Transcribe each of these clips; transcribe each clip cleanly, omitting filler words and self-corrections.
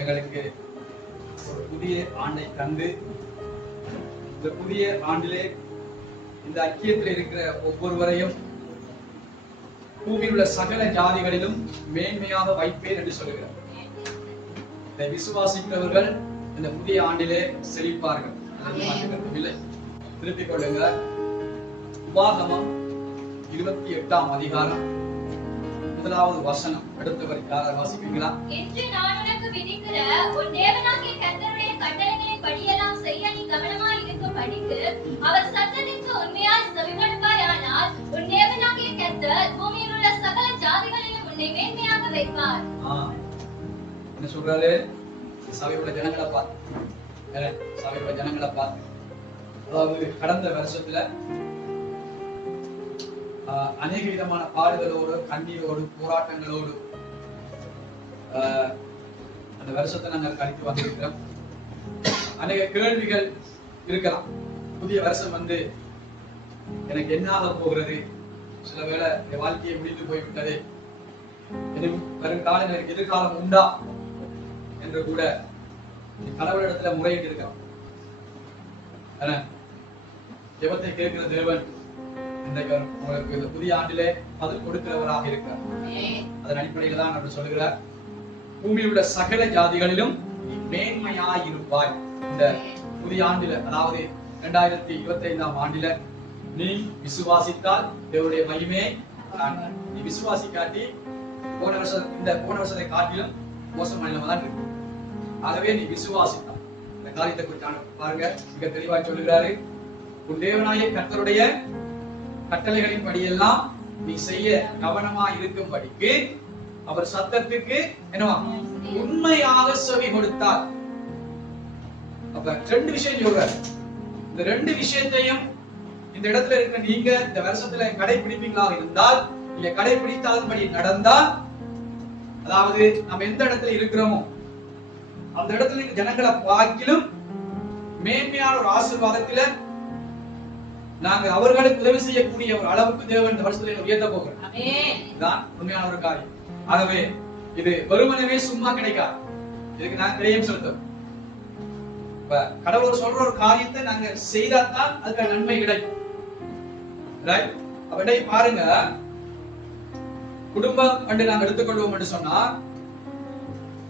எங்களுக்கு ஒரு புதிய ஆண்டை தந்து இந்த புதிய ஆண்டிலே இந்த ஐக்கியத்தில் இருக்கிற ஒவ்வொருவரையும் பூமியில் உள்ள சகல ஜாதிகளிலும் மேன்மையாக வைப்பேன் என்று சொல்லுகிறார். இதை விசுவாசிக்கிறவர்கள் இந்த புதிய ஆண்டிலே செழிப்பார்கள். இல்லை, திருப்பிக் கொள்ளுங்க. உபாகமம் 28ஆம் அதிகாரம் 1வது வசனம். அடுத்தவர் யாராவது வாசிப்பீங்களா? என்று நான் உனக்கு விதிக்கிற உன் தேவனாகிய கர்த்தருடைய கட்டளைகளின் படியெல்லாம் செய்ய நீ கவனமாய் இருக்கும்படிக்கு அவர் சத்தத்திற்கு உண்மையாய் செவிமடுப்பாயானால் உன் தேவனாகிய கர்த்தர் பூமியில் உள்ள சகல ஜாதிகளிலும் உன்னை மேன்மையாக வைப்பார். என்ன சொல்றாரு? சபையோட ஜனங்களை பார்த்து, சபையோட ஜனங்களை பார்த்து, அதாவது கடந்த வருஷத்துல அநேக விதமான பாடுகளோடு, கண்ணீரோடு, போராட்டங்களோடு அந்த வருஷத்தை நாங்கள் கழித்து வந்திருக்கிறோம். அநேக கேள்விகள் இருக்கலாம். புதிய வருஷம் வந்து எனக்கு என்ன ஆக போகிறது, சில வேளை என் வாழ்க்கையை முடிந்து போய்விட்டது, வருங்காலம் எனக்கு எதிர்காலம் உண்டா என்று கூட கடவுளிடத்துல முறையிட்டு இருக்கலாம். ஜெபத்தை கேட்கிற தேவன் உங்களுக்கு இந்த புதிய ஆண்டிலே பதில் கொடுக்கிறவராக இருக்கிறார். அதன் அடிப்படையில் தான் அவர் சொல்லுகிறார், பூமியில் உள்ள சகல ஜாதிகளிலும் மேன்மையாயிருப்பாய். இந்த புதிய ஆண்டில, அதாவது 2025ஆம் ஆண்டில நீ விசுவாசித்தால் தேவனுடைய மகிமையை காண்பாய். நீ விசுவாசிக்காட்டி போன வருஷத்தை காட்டிலும் மோசமான நிலைமை தான் இருக்கு. ஆகவே நீ விசுவாசித்தால் இந்த காரியத்தை குறித்து பாருங்க, மிக தெளிவாக சொல்லுகிறாரு. உன் தேவனாகிய கர்த்தருடைய கட்டளைகளின் படியெல்லாம் நீ செய்ய கவனமா இருக்கும்படிக்கு அவர் சத்தத்துக்கு என்னவா உண்மையாக செவி கொடுத்தார். அப்ப 2 விஷயம் சொல்றாரு. இந்த 2 விஷயத்தையும் இந்த இடத்துல இருக்க நீங்க இந்த வருஷத்துல கடைபிடிப்பீங்களாக இருந்தால், நீங்க கடைபிடித்தாதபடி நடந்தால், அதாவது நம்ம எந்த இடத்துல இருக்கிறோமோ அந்த இடத்துல ஜனங்களை பார்க்கிலும் மேன்மையான ஒரு ஆசீர்வாதத்துல நாங்க அவர்களுக்கு உதவி செய்யக்கூடிய ஒரு அளவுக்கு தேவன் இந்த வருஷத்துல உயர்த்த போகிறோம். இதுதான் உண்மையான ஒரு காரியம். ஆகவே இது வெறுமனவே சும்மா கிடைக்காது. இதுக்கு நாங்க கிரயம் செலுத்தோம். இப்ப கடவுள் சொல்ற ஒரு காரியத்தை நாங்க செய்தாதான் அதுக்கு நன்மை கிடைக்கும். அப்படி பாருங்க, குடும்பம் வந்து நாங்க எடுத்துக்கொள்வோம் என்று சொன்னா,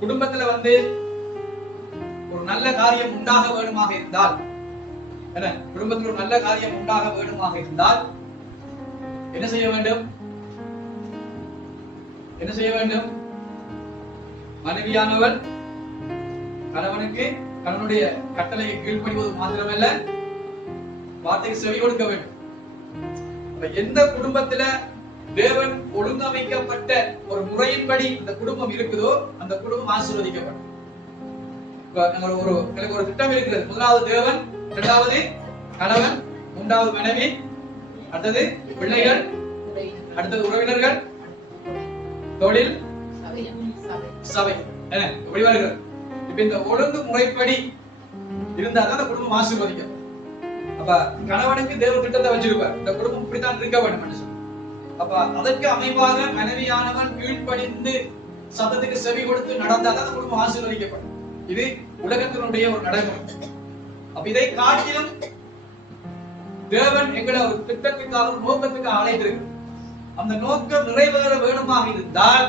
குடும்பத்துல வந்து ஒரு நல்ல காரியம் உண்டாக வேண்டுமாக இருந்தால், குடும்பத்தில் ஒரு நல்ல காரியம் உண்டாக வேண்டுமாக இருந்தால் என்ன செய்ய வேண்டும்? என்ன செய்ய வேண்டும்? மனைவியானவள் கணவனுக்கு கணவனுடைய கட்டளையை கீழ்ப்படிவது மாத்திரமல்ல, வார்த்தைக்கு செவி கொடுக்க வேண்டும். எந்த குடும்பத்துல தேவன் ஒழுங்கமைக்கப்பட்ட ஒரு முறையின்படி அந்த குடும்பம் இருக்குதோ அந்த குடும்பம் ஆசீர்வதிக்கப்படும். ஒரு திட்டம் இருக்கிறது. முதலாவது தேவன், இரண்டாவது கணவன், மூன்றாவது மனைவி, அடுத்தது பிள்ளைகள், அடுத்தது உறவினர்கள், தொழில், சபை. எப்படி வருகிறது? இப்ப இந்த ஒழுங்கு முறைப்படி இருந்தாதான் அந்த குடும்பம் ஆசீர்வதிக்கும். அப்ப கணவனுக்கு தேவ திட்டத்தை வச்சிருப்பார், இந்த குடும்பம் இப்படித்தான் இருக்க வேண்டும். அப்ப அதற்கு அமைப்பாக மனைவியானவன் கீழ்ப்படிந்து சத்தத்துக்கு செவி கொடுத்து நடந்தாதான் அந்த குடும்பம் ஆசீர்வதிக்கப்படும். இது உலகத்தினுடைய ஒரு நடைமுறை. அப்ப இதை காட்டிலும் தேவன் எங்களை ஒரு திட்டத்துக்காக, நோக்கத்துக்காக அழைத்திருக்கு. அந்த நோக்கம் நிறைவேற வேணுமாக இருந்தால்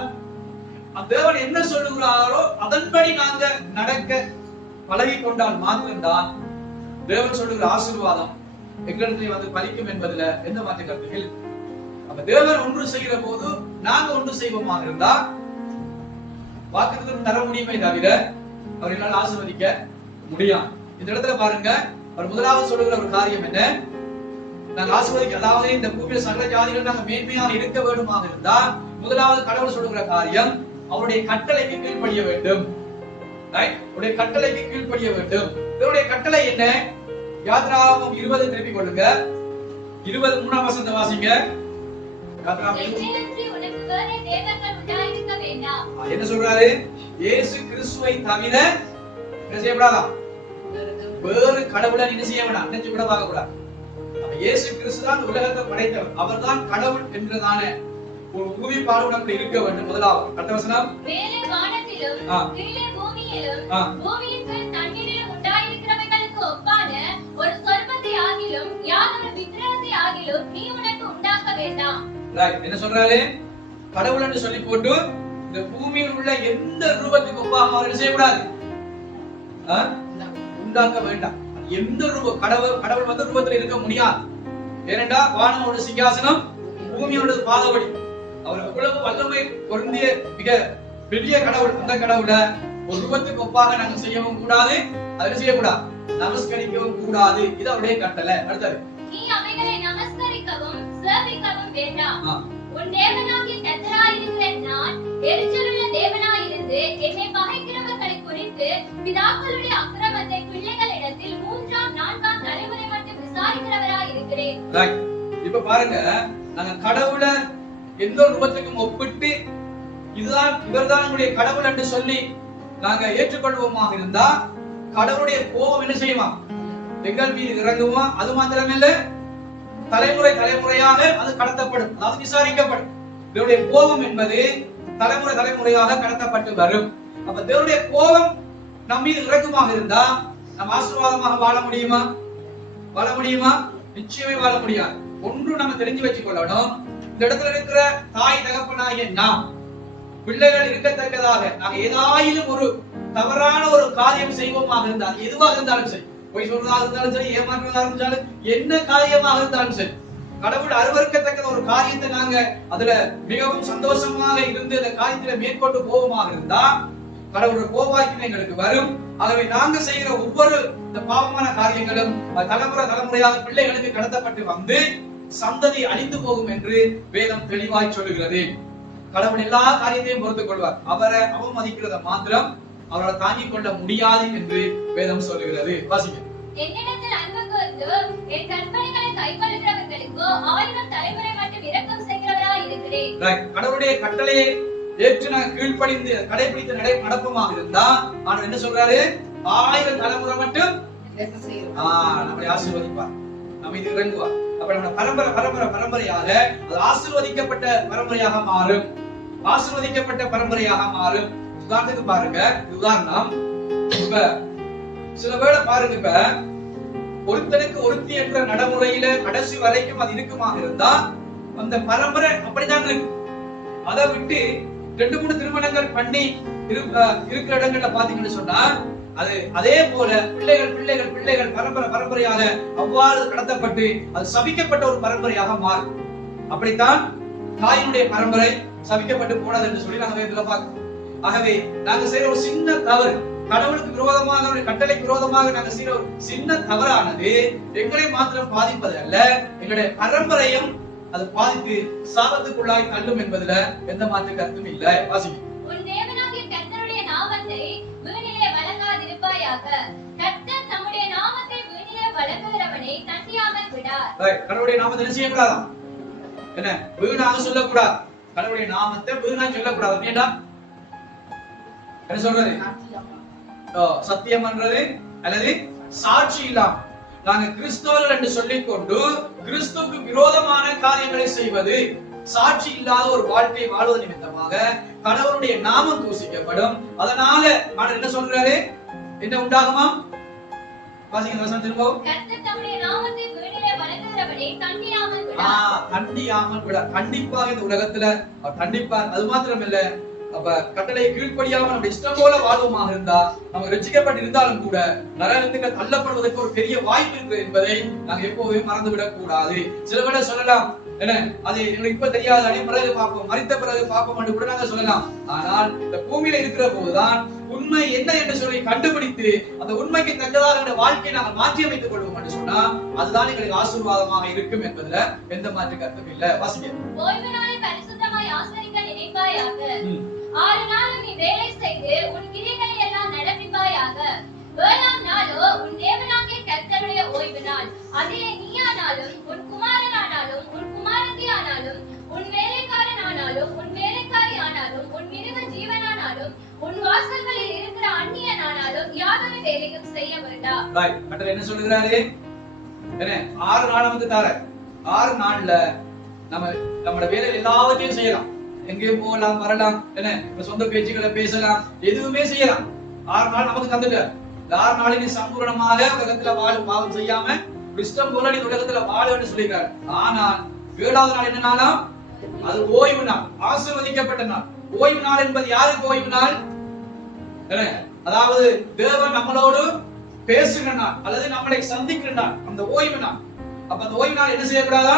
அந்த தேவன் என்ன சொல்லுகிறாரோ அதன்படி நாங்க நடக்க பழகி கொண்டால் மாத்திரம்தான் தேவன் சொல்லுகிற ஆசீர்வாதம் எங்களிடத்திலே வந்து பலிக்கும் என்பதுல எந்த மாற்று கருத்துகள். அப்ப தேவன் ஒன்று செய்கிற போது நாங்க ஒன்று செய்வோமாக இருந்தா வாக்குத்தத்தம் தர முடியுமே தவிர அவர்களால் ஆசீர்வதிக்க முடியாது. இந்த இடத்துல பாருங்க, அவர் முதலாவது சொல்லுகிற ஒரு காரியம் என்ன? நாங்க ஆசீர்வதிக்க, அதாவது இந்த பூமியில சகல ஜாதிகள் நாங்க மேன்மையாக இருக்க வேண்டுமாக இருந்தால் முதலாவது கடவுள் சொல்லுகிற காரியம் அவருடைய கட்டளைக்கு கீழ்ப்படிய வேண்டும். அவருடைய கட்டளைக்கு கீழ்ப்படிய வேண்டும். இவருடைய கட்டளை என்ன? யாத்ராகமம் 20 திருப்பிக் கொள்ளுங்க. 23ஆம் வசனத்தை வாசிங்க. என்ன சொல்றாரு? இயேசு கிறிஸ்துவை தவிர என்ன செய்யப்படாதா? வேறு கடவுளை என்ன செய்ய வேண்டாம், நினைச்சு கூட பார்க்க கூடாது. இயேசு கிறிஸ்து தான் உலகத்தை படைத்தவர். அவர் தான் கடவுள் என்றதான ஒரு உறுதிப்பாடு நமக்கு இருக்க வேண்டும். முதலாவது அடுத்த வசனம், மேலே வானத்திலும் கீழே பூமியிலும் அக்னியிலும் பூமியின் கீழ் தண்ணீரிலும் உண்டாயிருக்கிறவைகளுக்கு ஒப்பான ஒரு சொற்பத்தை ஆகிலும் யாதொரு விக்கிரகத்தை ஆகிலும் நீ உனக்கு உண்டாக்க வேண்டாம். என்ன சொல்றாரு? கடவுள் என்று சொல்லி போட்டு இந்த பூமியில் உள்ள எந்த ரூபத்துக்கு ஒப்பாக அவர்கள் செய்யக்கூடாது, உண்டாக்க வேண்டாம். எந்த ரூபம் கடவுள் வந்து ரூபத்தில் இருக்க முடியாது. ஏனென்றா வானமோட சிங்காசனம் பூமியோட பாதபடி. அவர் அவ்வளவு வல்லமை பொருந்திய மிக பெரிய கடவுள். அந்த கடவுளை ஒரு ரூபத்துக்கு ஒப்பாக நாங்கள் செய்யவும் கூடாது, அதில் செய்யக்கூடாது, நமஸ்கரிக்கவும் கூடாது. இது அவருடைய கட்டளை. அடுத்தது, நீ அவைகளை நமஸ்கரிக்கவும் சேவிக்கவும் வேண்டாம். உன் தேவனாகிய கர்த்தராயிருக்கிற நான் எரிச்சலுள்ள தேவனாயிருந்து என்னை பகைக்கிறவர்களை குறித்து பிதாக்களுடைய அக்கிரமத்தை பிள்ளைகளிடத்தில் 3ஆம் 4ஆம் தலைமுறை மட்டும் விசாரிக்கிறவராயிருக்கிறேன். இப்ப பாருங்க, நாங்க கடவுளை எந்த ரூபத்துக்கும் ஒப்பிட்டு இதுதான் இவர்தான் நம்முடைய கடவுள் என்று சொல்லி நாங்க ஏற்றுக்கொள்வோமாக இருந்தா கடவுளுடைய கோபம் என்ன செய்யுமா? எங்கள் மீது இறங்குமா? அது மாத்திரமில்லை, தலைமுறை தலைமுறையாக அது கடத்தப்படும், அதாவது விசாரிக்கப்படும். தேவனுடைய கோபம் என்பது தலைமுறை தலைமுறையாக கடத்தப்பட்டு வரும். அப்ப தேவனுடைய கோபம் நம் மீது இறங்குமாக இருந்தா நம்ம ஆசீர்வாதமாக வாழ முடியுமா? வாழ முடியுமா? நிச்சயமே வாழ முடியாது. ஒன்று நம்ம தெரிஞ்சு வச்சுக் கொள்ளணும், இந்த இடத்துல இருக்கிற தாய் தகப்பனாகிய நாம் பிள்ளைகள் இருக்கத்தக்கதாக நாங்கள் ஏதாயிலும் ஒரு தவறான ஒரு காரியம் செய்வோமாக இருந்தால், எதுவாக இருந்தாலும் சரி, பொய் சொல்றதாக இருந்தாலும் சரி, ஏமாற்றுவதாக இருந்தாலும், என்ன காரியமாக இருந்தாலும் சரி, கடவுள் அருவருக்கத்தக்க ஒரு காரியத்தை நாங்க அதுல மிகவும் சந்தோஷமாக இருந்து அந்த காரியத்துல மேற்கொண்டு போவோமாக இருந்தா கடவுளுடைய கோபாக்கினை எங்களுக்கு வரும். ஆகவே நாங்க செய்கிற ஒவ்வொரு இந்த பாவமான காரியங்களும் தலைமுறை தலைமுறையாக பிள்ளைகளுக்கு கடத்தப்பட்டு வந்து சந்ததி அழிந்து போகும் என்று வேதம் தெளிவாய் சொல்லுகிறது. கடவுள் எல்லா காரியத்தையும் பொறுத்துக் கொள்வார். அவரை அவமதிக்கிறத மாத்திரம் அவரால் தாங்கிக் கொள்ள முடியாது என்று வேதம் சொல்லுகிறது. வாசிக்க, என்னிடத்தில் அன்பு கூர்ந்து என் கற்பனைகளை கைக்கொள்கிறவர்களுக்கு 1000 தலைமுறை மட்டும் இரக்கம் செய்கிறவராய் இருக்கிறேன். கடவுளுடைய கட்டளையை ஏற்று நான் கீழ்ப்படிந்து கடைபிடித்து நடப்பமாக இருந்தா ஆனா என்ன சொல்றாரு? 1000 தலைமுறை மட்டும் நம்மளை ஆசீர்வதிப்பார், நம்ம இது இறங்குவார். அப்ப நம்ம பரம்பரை பரம்பரை பரம்பரையாக அது ஆசீர்வதிக்கப்பட்ட பரம்பரையாக மாறும், ஆசீர்வதிக்கப்பட்ட பரம்பரையாக மாறும். உதாரணத்துக்கு பாருங்க, உதாரணம் இப்ப சில வேளை பாருங்க, இப்ப ஒருத்தனுக்கு ஒருத்தி என்ற நடைமுறையில கடைசி வரைக்கும் அது இருக்குமாக இருந்தா அந்த பரம்பரை அப்படித்தான் இருக்கு. அதை விட்டு 2-3 திருமணங்கள் பண்ணி இருக்கிற இடங்கள்ல பாத்தீங்கன்னு சொன்னா அது அதே போல பிள்ளைகள் பிள்ளைகள் பிள்ளைகள் பரம்பரை பரம்பரையாக அவ்வாறு கடத்தப்பட்டு அது சபிக்கப்பட்ட ஒரு பரம்பரையாக மாறும். அப்படித்தான் தாயினுடைய பரம்பரை சபிக்கப்பட்டு போனது என்று சொல்லி நாங்க இதுல பார்க்கிறோம். ஆகவே நாங்க செய்யற ஒரு சின்ன தவறு, கடவுளுக்கு விரோதமாக கட்டளைக்கு விரோதமாக நாங்க செய்யற ஒரு சின்ன தவறானது எங்களை மாத்திரம் பாதிப்பது அல்ல, எங்களுடைய பரம்பரையும் அது பாதித்து சாபத்துக்குள்ளாய் தள்ளும் என்பதுல எந்த மாற்று கருத்தும் இல்லை. வாசிங்க, உன் தேவனாகிய கர்த்தருடைய நாமத்தை வீணிலே வழங்காதிருப்பாயாக. கர்த்தர் தம்முடைய நாமத்தை வீணிலே வழங்குகிறவனை தண்டியாமல் விடார். கடவுளுடைய நாமத்தை என்ன செய்யக்கூடாது? என்ன வீணாக சொல்லக்கூடாது. கடவுளுடைய நாமத்தை வீணாக சொல்லக்கூடாது. ஏண்டா என்ன சொல்றது? சத்தியம் பண்றது அல்லது சாட்சி இல்லாம நாங்க கிறிஸ்தவர்கள் என்று சொல்லிக் கொண்டு கிறிஸ்துவுக்கு விரோதமான காரியங்களை செய்வது, சாட்சி இல்லாத ஒரு வாழ்க்கை வாழ்வது நிமித்தமாக கடவுளுடைய நாமம் தூசிக்கப்படும். அதனால என்ன சொல்றாரு? என்ன உண்டாகுமா? வாசிங்க வசனம் திரும்பவும். கர்த்தர் தம்முடைய நாமத்தை வீணிலே வழங்குகிறவனை தண்டியாமல் விடார். தண்டியாமல் விடார். கண்டிப்பாக இந்த உலகத்துல கண்டிப்பார். அது மாத்திரம் இல்ல, அப்ப கட்டளையை கீழ்ப்படியாம நம்ம இஷ்டம் போல வாழ்வோமாக இருந்தா நம்ம ரட்சிக்கப்பட்டு இருந்தாலும் கூட நரகத்துக்கு தள்ளப்படுவதற்கு ஒரு பெரிய வாய்ப்பு இருக்கு என்பதை நாங்க எப்பவுமே மறந்துவிடக் கூடாது. சில வேளை சொல்லலாம், என்ன அது எங்களுக்கு இப்ப தெரியாது, பிறகு பார்ப்போம், மறித்த பிறகு பார்ப்போம் என்று கூட நாங்க சொல்லலாம். ஆனால் இந்த பூமியில இருக்கிற போதுதான் உண்மை என்ன என்று சொல்லி கண்டுபிடித்து அந்த உண்மைக்கு தக்கதாக வாழ்க்கையை நாங்கள் மாற்றி அமைத்துக் கொள்வோம் என்று சொன்னா அதுதான் எங்களுக்கு ஆசீர்வாதமாக இருக்கும் என்பதுல எந்த மாற்று கருத்தும் இல்ல. வாசிக்க, ஓய்வு நாளை பரிசுத்தமாய் ஆசரிக்க நினைப்பாயாக. 6 நாளும் நீ வேலை செய்து உன் கிரியைகளை எல்லாம் நடப்பிப்பாயாக. 7ஆம் நாளோ உன் தேவனாகிய கர்த்தருடைய ஓய்வு நாள். அதிலே நீயானாலும் உன் குமாரனானாலும் உன் குமாரத்தி ஆனாலும் உன் வேலைக்காரன் ஆனாலும் உன் வேலைக்காரி ஆனாலும் உன் மிருக ஜீவனானாலும் உன் வாசல்களில் இருக்கிற அந்நியனானாலும் யாதொரு வேலையும் செய்ய வேண்டாம். கர்த்தர் என்ன சொல்லுகிறாரு? என்ன 6 நாள் வந்து தர 6 நாள்ல நம்மளோட வேலைகள் எல்லாவற்றையும் செய்யலாம், எங்கேயும் போகலாம் வரலாம், என்ன சொந்த பேச்சுக்களை பேசலாம், எதுவுமே செய்யலாம். 6 நாள் நமக்கு தந்துட்டார். இந்த 6 நாளில் நீ சம்பூரணமாக உலகத்துல வாழ, பாவம் செய்யாம இஷ்டம் போல நீ உலகத்துல வாழுன்னு சொல்லியிருக்காரு. ஆனால் 7வது நாள் என்ன நாளா? அது ஓய்வு நாள், ஆசீர்வதிக்கப்பட்ட நாள். ஓய்வு நாள் என்பது யாருக்கு ஓய்வு நாள்? அதாவது தேவன் நம்மளோடு பேசுகிற நாள் அல்லது நம்மளை சந்திக்கிற நாள், அந்த ஓய்வு நாள். அப்ப அந்த ஓய்வு நாள் என்ன செய்யக்கூடாதா?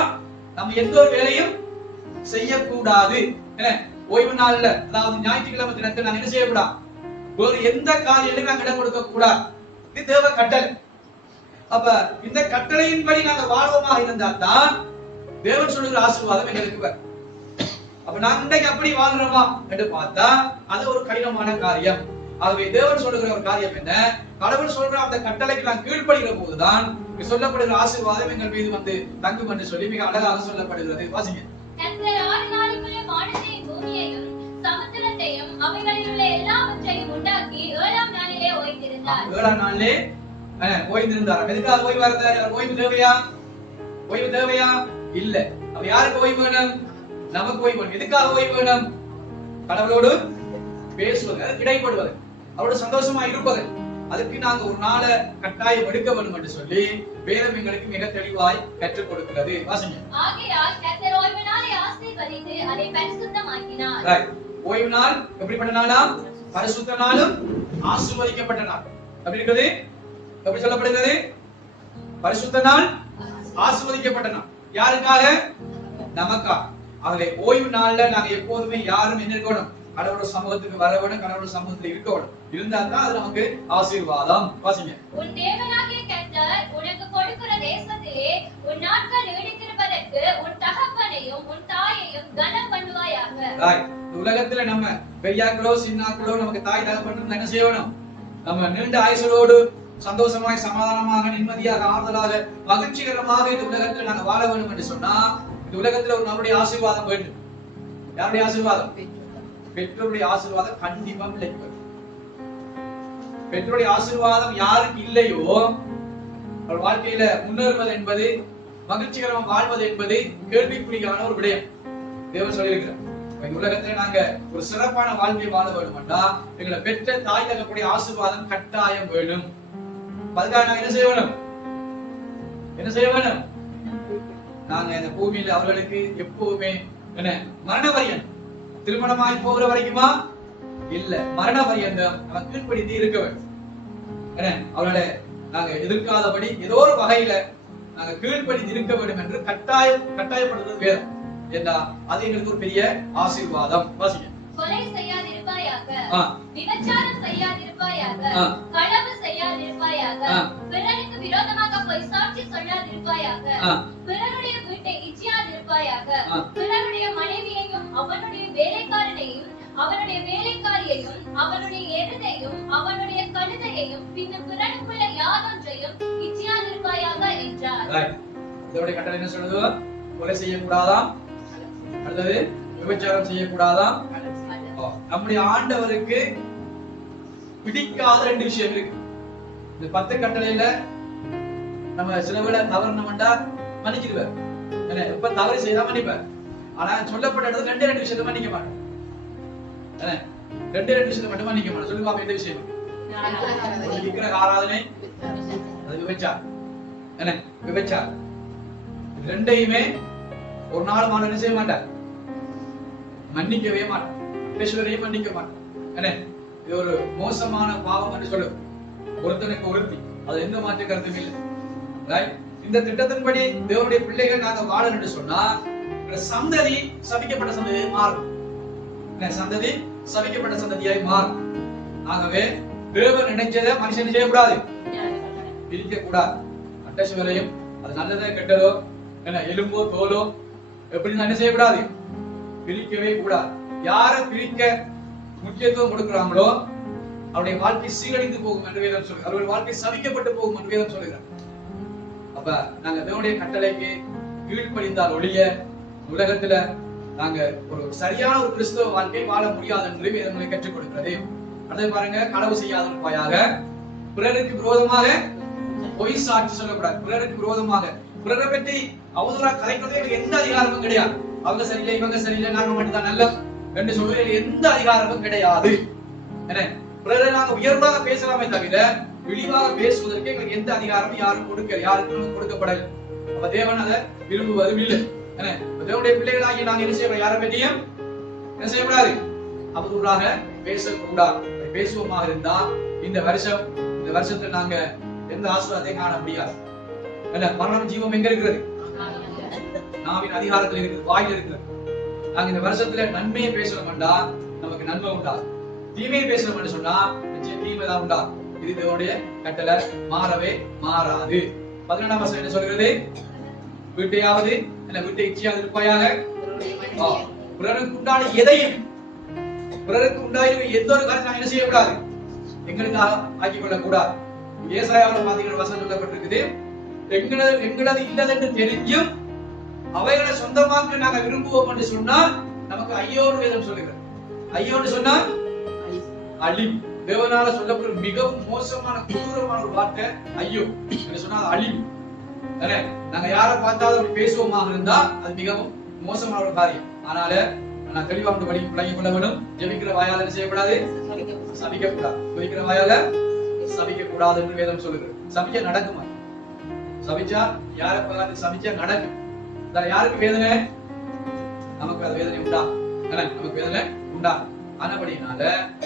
நம்ம எந்த ஒரு வேலையும் செய்யக்கூடாது. ஓய்வு நாள்ல, அதாவது ஞாயிற்றுக்கிழமை தினத்தை நாங்க என்ன செய்யக்கூடாது? ஒரு எந்த காரியத்திலும் நாங்க இடம் கொடுக்க கூடாது. இது தேவ கட்டளை. அப்ப இந்த கட்டளையின்படி நாங்க வாழ்வோமா இருந்தால் தான் தேவன் சொல்லுகிற ஆசீர்வாதம் எங்களுக்கு வரும். அப்ப நாங்க இன்றைக்கு அப்படி வாழ்றோமா என்று பார்த்தா அது ஒரு கடினமான காரியம். ஆகவே தேவன் சொல்லுகிற ஒரு காரியம் என்ன? கடவுள் சொல்ற அந்த கட்டளைக்கு நான் கீழ்ப்படுகிற போதுதான் சொல்லப்படுகிற ஆசீர்வாதம் எங்கள் மீது வந்து தங்கும் என்று சொல்லி மிக அழகாக சொல்லப்படுகிறது. வாசிங்க. கர்த்தர் 6 நாளுக்குள்ளே வானத்தையும் பூமியையும் சமுத்திரத்தையும் அவைகளில் உள்ள எல்லாவற்றையும் உண்டாக்கி 7ஆம் நாளிலே ஓய்ந்திருந்தார். 7ஆம் நாளிலே ஓய்ந்திருந்தார். எதுக்காக ஓய்வு வருது? ஓய்வு தேவையா? ஓய்வு தேவையா? இல்ல. அப்ப யாருக்கு ஓய்வு வேணும்? நமக்கு ஓய்வு வேணும். எதுக்காக ஓய்வு வேணும்? கடவுளோடு பேசுவது, இடைப்படுவது, அவரோட சந்தோஷமா இருப்பது. அதுக்கு நாங்க ஒரு நாளை கட்டாயம் எடுக்க வேண்டும் என்று சொல்லி வேதம் எங்களுக்கு மிக தெளிவாய் கற்றுக் கொடுக்கிறது. வாசிங்க. ஆகையால் கர்த்தர் ஓய்வு நாளை ஆசீர்வதித்து அதை பரிசுத்தமாக்கினார். ஓய்வு நாள் எப்படிப்பட்ட நாளா? பரிசுத்த நாளும் ஆசீர்வதிக்கப்பட்ட நாள். அப்படி இருக்குது. எப்படி சொல்லப்படுகிறது? பரிசுத்த நாள், ஆசீர்வதிக்கப்பட்ட நாள். யாருக்காக? நமக்காக. ஆகவே ஓய்வு நாள்ல நாங்க எப்போதுமே யாரும் என்ன இருக்கணும்? கடவுளோட சமூகத்துக்கு வர வேணும், கடவுளோட சமூகத்துல இருக்க வேணும். இருந்தா தான் அது நமக்கு ஆசீர்வாதம். வாசிங்க. உன் தேவனாகிய கர்த்தர் உனக்கு கொடுக்கிற தேசத்திலே உன் நாட்கள் நீடித்திருப்பதற்கு உன் தகப்பனையும் உன் தாயையும் கனம் பண்ணுவாயாக. உலகத்துல நம்ம பெரியாக்களோ சின்னாக்களோ நமக்கு தாய் தகப்பன் என்ன செய்யணும்? நம்ம நீண்ட ஆயுசோடு சந்தோஷமாய் சமாதானமாக நிம்மதியாக ஆறுதலாக மகிழ்ச்சிகரமாக இந்த உலகத்துல நாங்க வாழ வேண்டும் என்று சொன்னா இந்த உலகத்துல ஒரு நம்முடைய ஆசீர்வாதம் வேண்டும். யாருடைய ஆசீர்வாதம்? பெற்றோருடைய ஆசீர்வாதம் கண்டிப்பா கிடைக்கும். பெற்றோருடைய ஆசீர்வாதம் யாருக்கு இல்லையோ அவர் வாழ்க்கையில முன்னேறுவது என்பது, மகிழ்ச்சிகரமாக வாழ்வது என்பது கேள்விக்குறியான ஒரு விடயம். தேவன் சொல்லியிருக்கிறார், இந்த உலகத்துல நாங்க ஒரு சிறப்பான வாழ்க்கையை வாழ வேண்டும்னா எங்களை பெற்ற தாய் தகப்பனுடைய ஆசீர்வாதம் கட்டாயம் வேணும். அதுக்காக நாங்க என்ன செய்ய வேணும்? என்ன செய்ய வேணும்? நாங்க இந்த பூமியில அவர்களுக்கு எப்பவுமே என்ன மரண பரியந்தம், திருமணமாய் போகிற வரைக்குமா இல்ல, மரண பரியந்தம் நம்ம கீழ்ப்படிந்து இருக்க வேண்டும். என்ன அவர்களை நாங்க எதிர்க்காதபடி ஏதோ ஒரு வகையில நாங்க கீழ்ப்படிந்து இருக்க வேண்டும் என்று கட்டாயப்படுத்துறது வேதம். ஏன்னா அது எங்களுக்கு ஒரு பெரிய ஆசீர்வாதம். வாசிங்க. கொலை செய்யாதிருப்பாயாக, விபச்சாரம் செய்யாதிருப்பாயாக, களவு செய்யாதிருப்பாயாக, பிறருக்கு விரோதமாக பொய் சாட்சி சொல்லாதிருப்பாயாக, பிறருடைய வீட்டை இச்சியாதிருப்பாயாக, பிறருடைய மனைவியையும் அவனுடைய வேலைக்காரனையும் அவனுடைய வேலைக்காரியையும் அவனுடைய எருதையும் அவனுடைய கழுதையையும் பின்னும் பிறனுக்குள்ள யாதொன்றையும் இச்சியாதிருப்பாயாக என்றார். இதோட கட்டளை என்ன சொல்லுது? கொலை செய்யக்கூடாதாம், அடுத்தது விபச்சாரம் செய்யக்கூடாதாம். நம்முடைய ஆண்டவருக்கு பிடிக்காத 2 விஷயம் இருக்கு. இந்த 10 கட்டளையில நம்ம சில வேளை தவறுனோம்டா மன்னிச்சிடுவார். என்ன எப்ப தவறு செய்தா மன்னிப்பார். ஆனா சொல்லப்பட்ட இடத்துல 2 விஷயத்தை மன்னிக்க மாட்டோம். என்ன 2 விஷயத்தை மட்டும் மன்னிக்க மாட்டோம். சொல்லு பாப்பா, இந்த விஷயம் விக்கிரக ஆராதனை, அது விபச்சாரம். என்ன விபச்சாரம், ரெண்டையுமே ஒரு நாள் மாணவன் என்ன செய்ய மாட்டார்? மன்னிக்கவே மாட்டார். பேசுவதையும் மன்னிக்க மாட்டார். என்ன இது ஒரு மோசமான பாவம் என்று சொல்லு. ஒருத்தனுக்கு ஒருத்தி, அது எந்த மாற்று கருத்தும் இல்லை. இந்த திட்டத்தின்படி தேவனுடைய பிள்ளைகள் நாங்க வாழணும் என்று சொன்னா சந்ததி சபிக்கப்பட்ட சந்ததியாய் மாறும். சந்ததி சபிக்கப்பட்ட சந்ததியாய் மாறும். ஆகவே தேவன் நினைச்சதை மனுஷன் செய்யக்கூடாது, பிரிக்க கூடாது. அட்டசுவரையும் அது நல்லதோ கெட்டதோ, என்ன எலும்போ தோலோ எப்படி என்ன செய்யக்கூடாது, பிரிக்கவே கூடாது. யாரை பிரிக்க முக்கியத்துவம் கொடுக்கிறாங்களோ அவருடைய வாழ்க்கை சீரழிந்து போகும் என்று வேதம் சொல்லுகிறார். அவருடைய வாழ்க்கை சபிக்கப்பட்டு போகும் என்று வேதம் சொல்லுகிறார். அப்ப நாங்க தேவனுடைய கட்டளைக்கு கீழ்ப்படிந்தால் ஒழிய உலகத்துல நாங்க ஒரு சரியான ஒரு கிறிஸ்தவ வாழ்க்கை வாழ முடியாது என்று வேதம் கற்றுக் கொடுக்கிறது. அடுத்து பாருங்க, களவு செய்யாதிருப்பாயாக, பிறருக்கு விரோதமாக பொய் சாட்சி சொல்லக்கூடாது. பிறருக்கு விரோதமாக பிறரை பற்றி அவதூறா கலைக்கிறதுக்கு எந்த அதிகாரமும் கிடையாது. அவங்க சரியில்லை, இவங்க சரியில்லை, நாங்க மட்டும்தான் நல்ல என்று சொல்வது எந்த அதிகாரமும் கிடையாது. என்ன பிறரை நாங்க உயர்வாக பேசலாமே தவிர இழிவாக பேசுவதற்கு எங்களுக்கு எந்த அதிகாரமும் யாருக்கும் கொடுக்கப்படல. அப்ப தேவன் அதை விரும்புவதும் இல்லை. தேவனுடைய பிள்ளைகளாகி நாங்க என்ன செய்யணும்? யாரை பற்றியும் என்ன செய்யக்கூடாது? அவதூறாக பேசக்கூடாது. பேசுவோமாக இருந்தா இந்த வருஷத்துல நாங்க எந்த ஆசீர்வாதத்தையும் காண முடியாது. மரணம் ஜீவம் எங்க இருக்கிறது? நாவின் அதிகாரத்தில் இருக்குது, வாயில் இருக்கிறது. நாங்க இந்த வருஷத்துல நன்மையை பேசணும்டா நமக்கு நன்மை உண்டாது, தீமையை பேசணும்னு சொன்னா நிச்சயம் தீமைதான் உண்டாது. இது தேவனுடைய கட்டளை, மாறவே மாறாது. 11ஆம் வசனம் என்ன சொல்கிறது? வீட்டையாவது வீட்டை இச்சையாவது இருப்பாயாக, பிறருக்கு உண்டான எதையும் பிறருக்கு உண்டாயிருக்க எந்த ஒரு காரியத்தை என்ன செய்யக்கூடாது, எங்களுக்காக ஆக்கிக் கொள்ளக் கூடாது. ஏசாயாவில் பாத்தீங்கன்னா வசனம் சொல்லப்பட்டிருக்குது, எங்களது இல்லதென்று தெரிஞ்சும் அவைகளை சொந்தமாக்க நாங்க விரும்புவோம் என்று சொன்னால் நமக்கு ஐயோன்னு வேதம் சொல்லுகிறது. ஐயோன்னு சொன்னா அழிவு. தேவனால சொல்லப்படும் மிகவும் மோசமான கொடூரமான ஒரு வார்த்தை ஐயோ என்று சொன்னா அழிவு. நாங்க யாரை பார்த்தாலும் அப்படி பேசுவோமாக இருந்தா அது மிகவும் மோசமான ஒரு காரியம். அதனால நான் தெளிவா ஒன்று விளங்கிக் கொள்ள வேண்டும். ஜெபிக்கிற வாயால என்ன செய்யக்கூடாது? சபிக்க கூடாது. ஜெபிக்கிற வாயால சபிக்க கூடாது என்று வேதம் சொல்லுகிறது. சபிக்க நடக்குமா? சபிச்சா யாரை பார்த்து சபிச்சா நடக்கும். யாருக்கு வேதனை? நமக்கு அது வேதனை உண்டா? நமக்கு வேதனை உண்டா? ஆனபடினால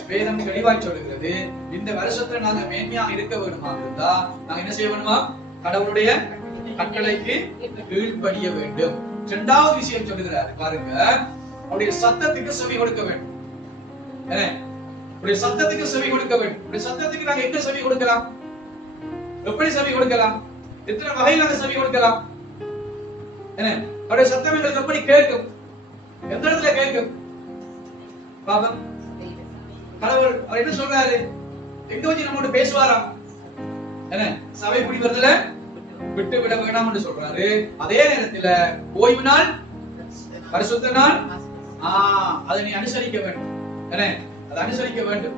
வேதம் தெளிவாய் சொல்லுகிறது, இந்த வருஷத்துல நாங்க மேன்மையாக இருக்க வேண்டுமா இருந்தா நாங்க என்ன செய்ய வேண்டுமா? கடவுளுடைய கட்டளைக்கு கீழ்ப்படிய வேண்டும். இரண்டாவது விஷயம் சொல்லுகிறாரு பாருங்க, அவருடைய சத்தத்துக்கு செவி கொடுக்க வேண்டும். அவருடைய சத்தத்துக்கு செவி கொடுக்க வேண்டும். அவருடைய சத்தத்துக்கு நாங்க எங்க செவி கொடுக்கலாம்? எப்படி செவி கொடுக்கலாம்? எத்தனை வகையில் நாங்க செவி கொடுக்கலாம்? அவருடைய சத்தம் எங்களுக்கு எப்படி கேட்கும்? எந்த இடத்துல கேட்கும்? பாபம் கடவுள் அவர் என்ன சொல்றாரு? எங்க வச்சு நம்மோட பேசுவாராம்? சபை குடிவரதுல விட்டு விட வேண்டாம் என்று சொல்றாரு. அதே நேரத்துல ஓய்வு நாள், பரிசுத்த நாள், அதை நீ அனுசரிக்க வேண்டும். அதை அனுசரிக்க வேண்டும்.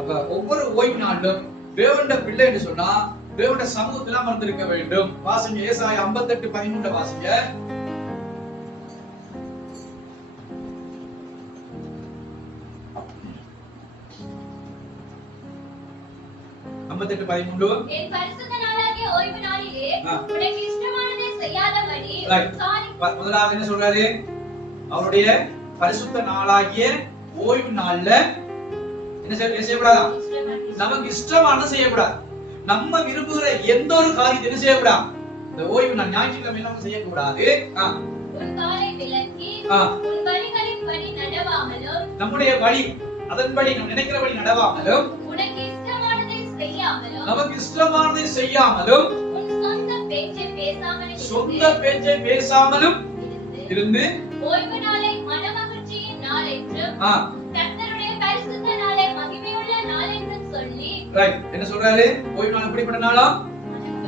அப்ப ஒவ்வொரு ஓய்வு நாளும் தேவனுடைய பிள்ளை என்று சொன்னா தேவனுடைய சமூகத்துல அமர்ந்திருக்க வேண்டும். வாசிங்க ஏசாயா 58:13 வாசிங்க. 58:13 என் பரிசுத்த நாளாகிய ஓய்வு நாளிலே உனக்கு இஷ்டமானதை செய்யாதபடி முதலாவது என்ன சொல்றாரு? அவருடைய பரிசுத்த நாளாகிய ஓய்வு நாள்ல என்ன செய்யக்கூடாது? நமக்கு இஷ்டமானதை செய்யக்கூடாது. நம்ம விரும்புகிற எந்த ஒரு காரியத்தை என்ன செய்யக்கூடாது? இந்த ஓய்வு நாள் ஞாயிற்றுக்கிழமை நம்ம செய்யக்கூடாது. நம்முடைய வழி அதன்படி நம்ம நினைக்கிற வழி நடவாமலும், நமக்கு இஷ்டமானதை செய்யாமலும், சொந்த பேச்சை பேசாமலும் இருந்து ஓய்வு நாளை மனமகிழ்ச்சியின் நாள் என்றும் கர்த்தருடைய பரிசுத்த நாளை மகிமையுள்ள நாள் என்றும் சொல்லி என்ன சொல்றாரு? ஓய்வு நாள் எப்படிப்பட்ட நாளா?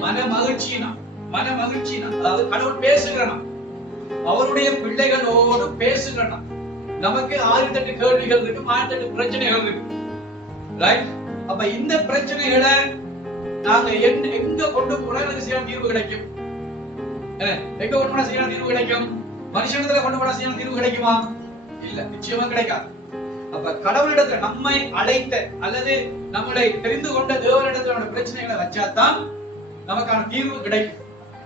மனமகிழ்ச்சியினா. மனமகிழ்ச்சியினா அதாவது கடவுள் பேசுகிறனா, அவருடைய பிள்ளைகளோடு பேசுகிறனா. நமக்கு 1008 கேள்விகள் இருக்கு, 1008 பிரச்சனைகள் இருக்கு. ரைட்? அப்ப இந்த பிரச்சனைகளை நாங்க எங்க கொண்டு போனா எனக்கு சரியான தீர்வு கிடைக்கும்? எங்க கொண்டு போனா சரியான தீர்வு கிடைக்கும்? மனுஷனிடத்துல கொண்டு போனா சரியான தீர்வு கிடைக்குமா? இல்ல, நிச்சயமா கிடைக்காது. அப்ப கடவுளிடத்துல நம்மை அழைத்த அல்லது நம்மளை தெரிந்து கொண்ட தேவனிடத்துல நம்ம பிரச்சனைகளை வச்சாதான் நமக்கான தீர்வு கிடைக்கும்.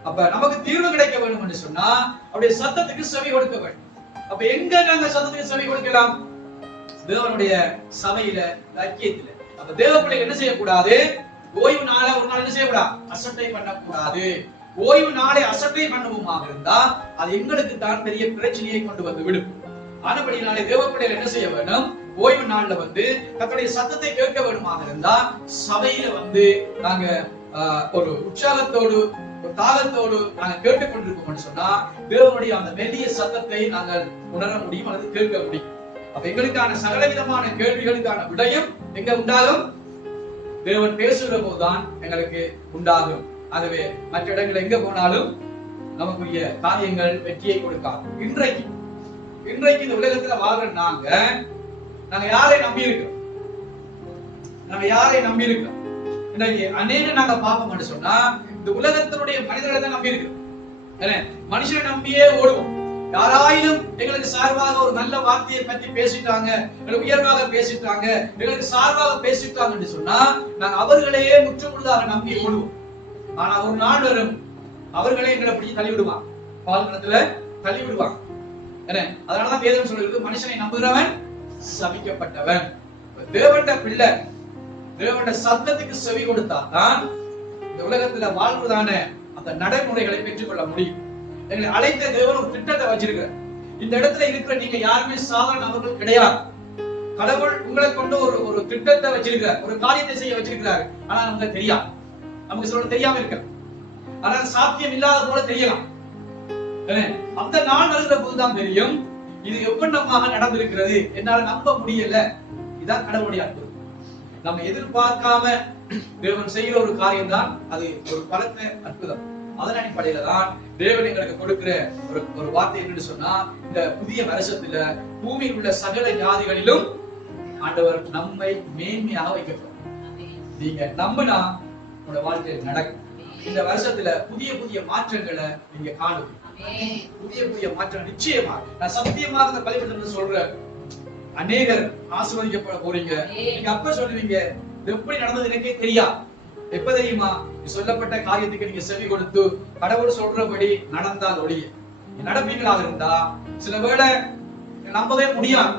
அப்ப நமக்கு தீர்வு கிடைக்க வேண்டும் என்று சொன்னா அவருடைய சத்தத்துக்கு செவி கொடுக்க வேண்டும். அப்ப எங்க நாங்க சத்தத்துக்கு செவி கொடுக்கலாம்? தேவனுடைய சபையில, ஐக்கியத்துல. அப்ப தேவ பிள்ளைகள் என்ன செய்யக்கூடாது? ஓய்வு நாளை ஒரு நாள் என்ன செய்யக்கூடாது? அசட்டை பண்ணக்கூடாது. ஓய்வு நாளை அசட்டை பண்ணுவோமாக இருந்தா அது எங்களுக்கு தான் பெரிய பிரச்சனையை கொண்டு வந்து விடும். ஆனபடினாலே தேவ பிள்ளைகள் என்ன செய்ய வேண்டும்? ஓய்வு நாள்ல கர்த்தருடைய சத்தத்தை கேட்க வேண்டுமாக இருந்தா சபையில நாங்க ஒரு உற்சாகத்தோடு, ஒரு தாகத்தோடு நாங்க கேட்டுக்கொண்டிருப்போம் சொன்னா தேவனுடைய அந்த மெல்லிய சத்தத்தை நாங்கள் உணர முடியும் அல்லது கேட்க முடியும். அப்ப எங்களுக்கான சகலவிதமான கேள்விகளுக்கான விடயம் எங்க உண்டாகும்? தேவன் பேசுகிற போதுதான் எங்களுக்கு உண்டாகும். ஆகவே மற்ற இடங்கள் எங்க போனாலும் நமக்குரிய காரியங்கள் வெற்றியை கொடுக்காது. இன்றைக்கு இந்த உலகத்துல வாழ்ற நாங்க யாரை நம்பி இருக்கிறோம்? இன்னைக்கு அநேக நாங்க பாப்போம்னு சொன்னா இந்த உலகத்தினுடைய மனிதர்களை தான் நம்பி இருக்கிறோம். மனுஷனை நம்பியே ஓடுவோம். யாராயினும் எங்களுக்கு சார்பாக ஒரு நல்ல வார்த்தையை பற்றி பேசிட்டாங்க, எங்களுக்கு உயர்வாக பேசிட்டாங்க, எங்களுக்கு சார்பாக பேசிட்டாங்கன்னு சொன்னா நாங்க அவர்களையே முற்றுமுழுதாக நம்பி ஓடுவோம். ஆனா ஒரு நாள் வரும், அவர்களே எங்களை பிடிச்சி தள்ளி விடுவான், பால்கணத்துல தள்ளி விடுவான். அதனாலதான் வேதம் சொல்றது, மனுஷனை நம்புகிறவன் சபிக்கப்பட்டவன். தேவனுடைய பிள்ளை தேவனுடைய சத்தத்துக்கு செவி கொடுத்தாதான் இந்த உலகத்துல வாழ்வதான அந்த நடைமுறைகளை பெற்றுக்கொள்ள முடியும். எங்களை அழைத்த தேவன் ஒரு திட்டத்தை வச்சிருக்கிறார். இந்த இடத்துல இருக்கிற நீங்க யாருமே சாதாரண நபர்கள் கிடையாது. கடவுள் உங்களை கொண்டு ஒரு திட்டத்தை வச்சிருக்கிறார், ஒரு காரியத்தை செய்ய வச்சிருக்கிறார். ஆனா நமக்கு தெரியாது, நமக்கு சொல்ல தெரியாம இருக்க, ஆனா சாத்தியம் இல்லாத போல தெரியலாம். அந்த நாள் வருகிற போதுதான் தெரியும் இது எவ்வளமாக நடந்திருக்கிறது, என்னால நம்ப முடியல. இதான் கடவுளுடைய அற்புதம். நம்ம எதிர்பார்க்காம தேவன் செய்கிற ஒரு காரியம் தான் அது ஒரு பலத்த அற்புதம். அதன் அடிப்படையில தான் தேவன் எங்களுக்கு கொடுக்கிற ஒரு வார்த்தை என்று சொன்னா, இந்த புதிய வருஷத்துல பூமியில் உள்ள சகல ஜாதிகளிலும் ஆண்டவர் நம்மை மேன்மையாக வைக்கப்படும். நீங்க நம்பினா உங்களோட வாழ்க்கையில் நடக்கும். இந்த வருஷத்துல புதிய புதிய மாற்றங்களை நீங்க காணுவீங்க. புதிய புதிய மாற்றம் நிச்சயமா. நான் சத்தியமாக இந்த பலிபீடத்துல சொல்றேன், அநேகர் ஆசீர்வதிக்கப்பட போறீங்க. நீங்க அப்ப சொல்லுவீங்க, எப்படி நடந்தது எனக்கே தெரியாது. எப்ப தெரியுமா? சொல்லப்பட்ட காரியத்துக்கு நீங்க செவி கொடுத்து கடவுள் சொல்றபடி நடந்தால் ஒழிய நடப்பீங்களாக இருந்தா சில வேளை நம்பவே முடியாது.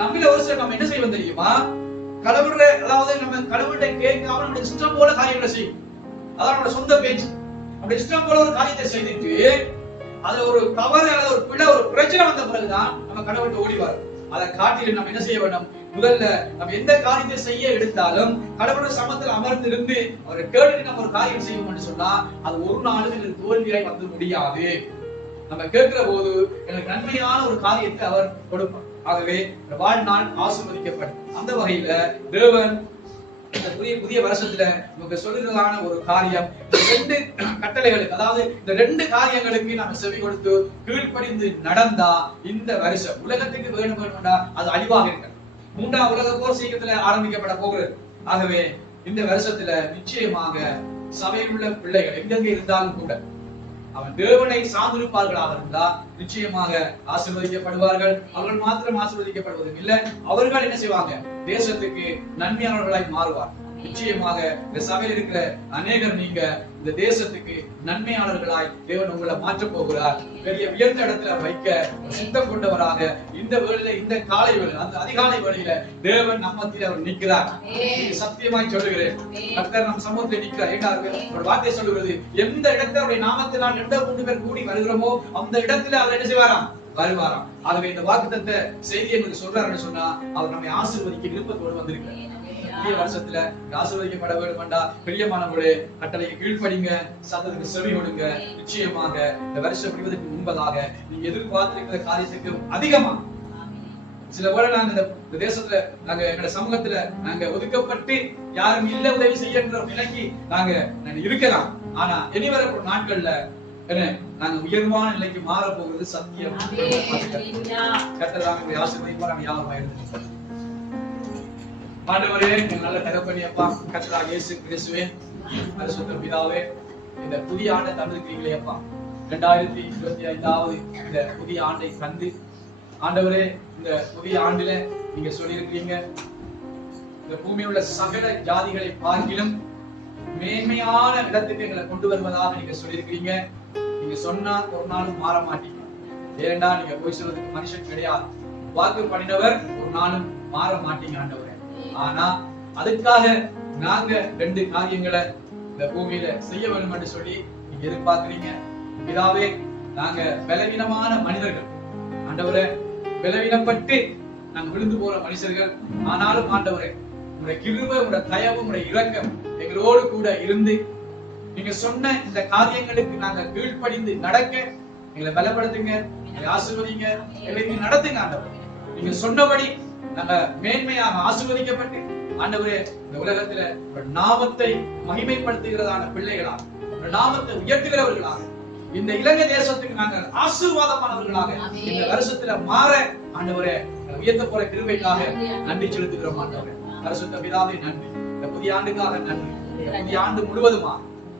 நம்பில ஒரு சில நம்ம என்ன செய்வோம் தெரியுமா? கடவுளை, அதாவது நம்ம கடவுள்கிட்ட கேட்காம நம்மளுடைய இஷ்டம் போல காரியங்களை செய்யும். அதான் நம்மளோட சொந்த பேச்சு. அப்படி இஷ்டம் போல ஒரு காரியத்தை செய்துட்டு அதுல ஒரு தவறு அல்லது ஒரு பிழை, ஒரு பிரச்சனை வந்த பிறகுதான் நம்ம கடவுள்கிட்ட ஓடிவார். அதை காட்டிலும் நம்ம என்ன செய்ய வேண்டும்? முதல்ல நம்ம எந்த காரியத்தை செய்ய எடுத்தாலும் கடவுள் சமத்தில் அமர்ந்திருந்து அவரை கேட்டு நம்ம ஒரு காரியம் செய்வோம்னு சொன்னா அது ஒரு நாளும் எங்களுக்கு தோல்வியாய் வந்து முடியாது. நம்ம கேட்கிற போது எனக்கு நன்மையான ஒரு காரியத்தை அவர் கொடுப்பார். ஆகவே வாழ்நாள் ஆசீர்வதிக்கப்படும். அந்த வகையில தேவன் புதிய வருஷத்துல நமக்கு சொல்லுறதான ஒரு காரியம், ரெண்டு கட்டளைகளுக்கு, அதாவது இந்த ரெண்டு காரியங்களுக்கு நாம செவி கொடுத்து கீழ்ப்படிந்து நடந்தா இந்த வருஷம் உலகத்துக்கு வேணும்னா அது அழிவாக இருக்க. மூன்றாம் உலக போர் சீக்கிரத்துல ஆரம்பிக்கப்பட போகிறது. ஆகவே இந்த வருஷத்துல நிச்சயமாக சபையில் உள்ள பிள்ளைகள் எங்கெங்க இருந்தாலும் கூட அவன் தேவனை சார்ந்திருப்பார்களாக இருந்தா நிச்சயமாக ஆசீர்வதிக்கப்படுவார்கள். அவர்கள் மாத்திரம் ஆசீர்வதிக்கப்படுவதும் இல்லை, அவர்கள் என்ன செய்வாங்க? தேசத்துக்கு நன்மையானவர்களாய் மாறுவார். நிச்சயமாக இந்த சபையில் இருக்கிற அநேகர் நீங்க இந்த தேசத்துக்கு நன்மையாளர்களாய் தேவன் உங்களை மாற்ற போகிறார். பெரிய உயர்ந்த இடத்துல வைக்க சித்தம் கொண்டவராக இந்த வேளையில, இந்த காலை வேளையில, அந்த அதிகாலை வேளையில தேவன் நம்மத்தில் அவர் நிற்கிறார். சத்தியமாய் சொல்லுகிறேன், கர்த்தர் நம் சமூகத்தில் நிற்கிறார். ஏன்னா ஒரு வார்த்தை சொல்லுகிறது, எந்த இடத்துல அவருடைய நாமத்தினால் 2-3 பேர் கூடி வருகிறோமோ அந்த இடத்துல அவர் என்ன செய்வாராம்? வருவாராம். ஆகவே இந்த வாக்குத்தத்த செய்தி என்று சொல்றாருன்னு சொன்னா அவர் நம்மை ஆசீர்வதிக்க விருப்பத்தோடு வந்திருக்கிறார். புதிய வருஷத்துல ஆசீர்வதிக்கப்பட வேண்டும்டா பிரியமானவர்களே, கட்டளைக்கு கீழ்ப்படிங்க, சத்தத்துக்கு செவி கொடுங்க. நிச்சயமாக இந்த வருஷம் முடிவதற்கு முன்பதாக நீங்க எதிர்பார்த்திருக்கிற காரியத்துக்கு அதிகமா சில வேளை நாங்க இந்த தேசத்துல, நாங்க எங்க சமூகத்துல நாங்க ஒதுக்கப்பட்டு யாரும் இல்ல உதவி செய்யன்ற நிலைக்கு நாங்க இருக்கலாம். ஆனா இனி வரக்கூடிய நாட்கள்ல நாங்க உயர்வான நிலைக்கு மாற போகிறது சத்தியம். கர்த்தர் தாமே ஆசீர்வதிப்பார். நாங்க யாரும் இருந்து ஆண்டவரே, நல்ல தகப்பனே, அப்பா கர்த்தராகிய இயேசு கிறிஸ்துவே, பரிசுத்த பிதாவே, இந்த புதிய ஆண்டை தந்திருக்கிறீங்களே அப்பா, 2025வது இந்த புதிய ஆண்டை கண்டு ஆண்டவரே, இந்த புதிய ஆண்டில நீங்க சொல்லியிருக்கிறீங்க, இந்த பூமியில் உள்ள சகல ஜாதிகளை பார்க்கிலும் மேன்மையான இடத்துக்கு எங்களை கொண்டு வருவதாக நீங்க சொல்லியிருக்கிறீங்க. நீங்க சொன்னா ஒரு நாளும் மாற மாட்டீங்க. ஏண்டா நீங்க போய் சொல்றதுக்கு மனுஷன் கிடையாது. வாக்கு பண்ணினவர் ஒரு நாளும் மாற மாட்டீங்க ஆண்டவரே. ஆனா அதுக்காக நாங்க 2 காரியங்களை இந்த பூமியில செய்ய வேண்டும் என்று சொல்லி நீங்க எதிர்பார்க்கிறீங்க. பிதாவே, நாங்க பலவீனமான மனிதர்கள் ஆண்டவரே, பலவீனப்பட்டு நாங்க விழுந்து போற மனுஷர்கள். ஆனாலும் ஆண்டவரே, உங்களுடைய கிருபை, உங்களுடைய தயவு, உங்களுடைய இரக்கம் எங்களோடு கூட இருந்து நீங்க சொன்ன இந்த காரியங்களுக்கு நாங்க கீழ்ப்படிந்து நடக்க எங்களை பலப்படுத்துங்க, எங்களை ஆசீர்வதிங்க, எங்களை நடத்துங்க ஆண்டவரே. நீங்க சொன்னபடி நாங்க மேன்மையாக ஆசீர்வதிக்கப்பட்டு ஆண்டவரே, இந்த உலகத்துல நாமத்தை மகிமைப்படுத்துகிறதான பிள்ளைகளாக, நாமத்தை உயர்த்துகிறவர்களாக, இந்த இலங்கை தேசத்துக்கு நாங்கள் ஆசீர்வாதமானவர்களாக இந்த வருஷத்துல மாற ஆண்டவரே உயர்த்த போற கிருபைக்காக நன்றி செலுத்துகிறோம் ஆண்டவரே. பரிசுத்த பிதாவே நன்றி. இந்த புதிய ஆண்டுக்காக நன்றி. புதிய ஆண்டு முழுவதுமா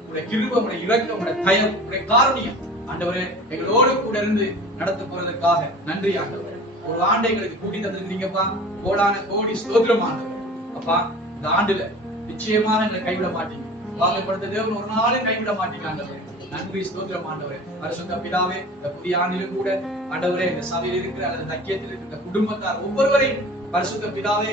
உடைய கிருபை, உடைய இரக்கம், உடைய தயவு, உடைய காருண்யம் ஆண்டவரே எங்களோடு கூட இருந்து நடத்த போறதுக்காக நன்றி ஆண்டவரே. ஒரு ஆண்டை எங்களுக்கு கூட்டி தந்துருக்கீங்கப்பா. கோடான கோடி ஸ்தோத்திரம் ஆண்டவரே. அப்பா இந்த ஆண்டுல நிச்சயமா எங்களை கைவிட மாட்டீங்க. வாக்குப்படுத்த தேவன் ஒரு நாளும் கைவிட மாட்டீங்க ஆண்டவரே. நன்றி ஸ்தோத்திரம் ஆண்டவரே. பரிசுத்த பிதாவே, இந்த புதிய ஆண்டிலும் கூட ஆண்டவரே இந்த சபையில் இருக்கிற அல்லது தக்கியத்தில் இருக்கிற குடும்பத்தார் ஒவ்வொருவரையும் பரிசுத்த பிதாவே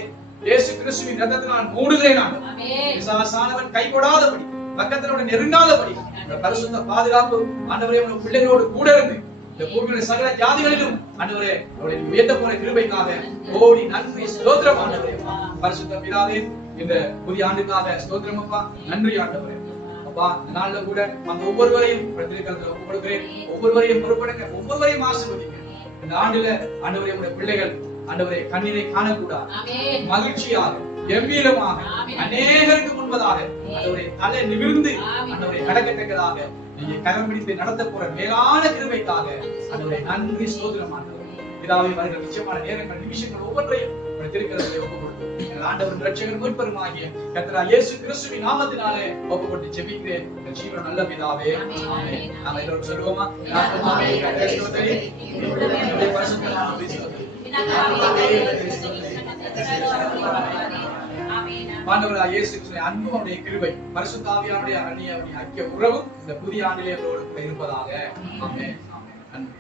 இயேசு கிறிஸ்துவின் இரத்தத்தினால் மூடுகிறேன் ஆண்டவரே. பிசாசானவன் கைகொடாதபடி பக்கத்தினோட நெருங்காதபடி பரிசுத்த பாதுகாப்பு ஆண்டவரே உங்க பிள்ளைகளோடு கூட இருந்து இந்த பூமியுடைய சகல ஜாதிகளிலும் ஆண்டவரே அவருடைய உயர்த்த போற கிருபைக்காக கோடி நன்றி ஸ்தோத்திரம் ஆண்டவரே. பரிசுத்த பிதாவே இந்த புதிய ஆண்டுக்காக ஸ்தோத்திரம் அப்பா. நன்றி ஆண்டவரே. அப்பா இந்த நாள்ல கூட அந்த ஒவ்வொருவரையும் ஒப்புக்கொடுக்கிறேன். ஒவ்வொருவரையும் பொறுப்படுங்க, ஒவ்வொருவரையும் ஆசீர்வதிங்க. இந்த ஆண்டுல ஆண்டவரே உடைய பிள்ளைகள் ஆண்டவரே கண்ணீரை காணக்கூடாது, மகிழ்ச்சியாக கம்பீரமாக அநேகருக்கு முன்பதாக ஆண்டவரே தலை நிமிர்ந்து ஆண்டவரை நடக்கத்தக்கதாக நீங்க கரம் பிடித்து நடத்த போற மேலான கிருபைக்காக ஆண்டவரே நன்றி ஸ்தோத்திரம் ஆண்டவரே. பிதாவே வருகிற நிச்சயமான நேரங்கள் நிமிஷங்கள் ஒவ்வொன்றையும் திருக்கிறதை ஒப்புக்கொடுத்து எங்கள் ஆண்டவரின் இரட்சகர் மீட்பருமாகிய கர்த்தராகிய இயேசு கிறிஸ்துவின் நாமத்தினாலே ஒப்புக்கொண்டு ஜெபிக்கிறேன் எங்கள் ஜீவன நல்ல பிதாவே. ஆமென். நாம எல்லாரும் சொல்லுவோமா? ஆமென். பரிசுத்த நாமத்தை ஸ்தோத்திரம். ஆண்டவராகிய இயேசு கிறிஸ்துவின் அன்பும் அவருடைய கிருபை பரிசுத்த ஆவியானுடைய அந்நிய ஐக்கிய உறவும் இந்த புதிய ஆண்டிலே அவரோடு கூட இருப்பதாக. ஆமென். ஆமென். நன்றி.